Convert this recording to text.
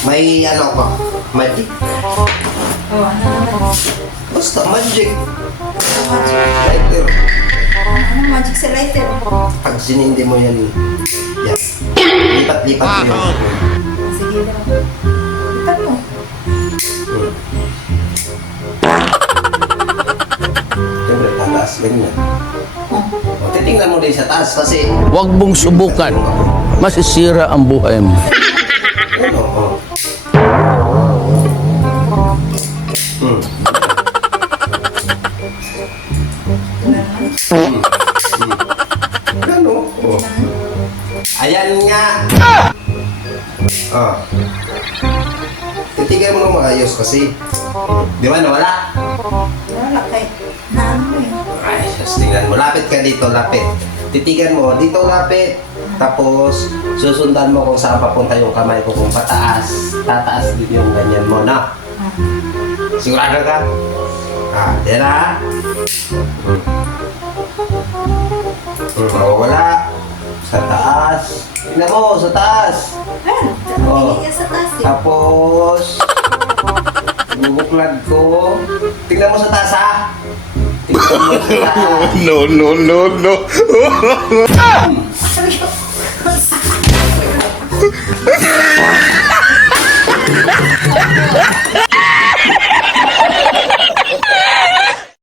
May ano ko, magic. Oh, ano naman? Basta magic. Magic. Lighter. Ano magic sa lighter? Pag sinindi mo yan, yan. Lipat-lipat mo yun. Sige daw. Lipat mo. Siyempre, tataas ganyan. O, titingnan mo din sa taas kasi... Huwag mong subukan. Masisira ang buhay mo. Ano, o. Ano? O. Ayan nga. Oh. Titigan mo ng maayos kasi. Di ba nawala? Wala kay naano mo eh. Ay, just tingnan mo. Lapit ka dito, lapit. Titigan mo, dito lapit. Tapos, susundan mo kung saan papunta yung kamay ko. Kung pataas, tataas din yung ganyan mo, na. Sigurado ka? Yan na. Mawawala. Sa taas. Tingnan mo, sa taas. Ayan, Oh. tingin niya sa taas eh. Tapos, bubuklad ko. Tingnan mo sa taas, ha? Tingnan mo sa taas. No. Sabi ko,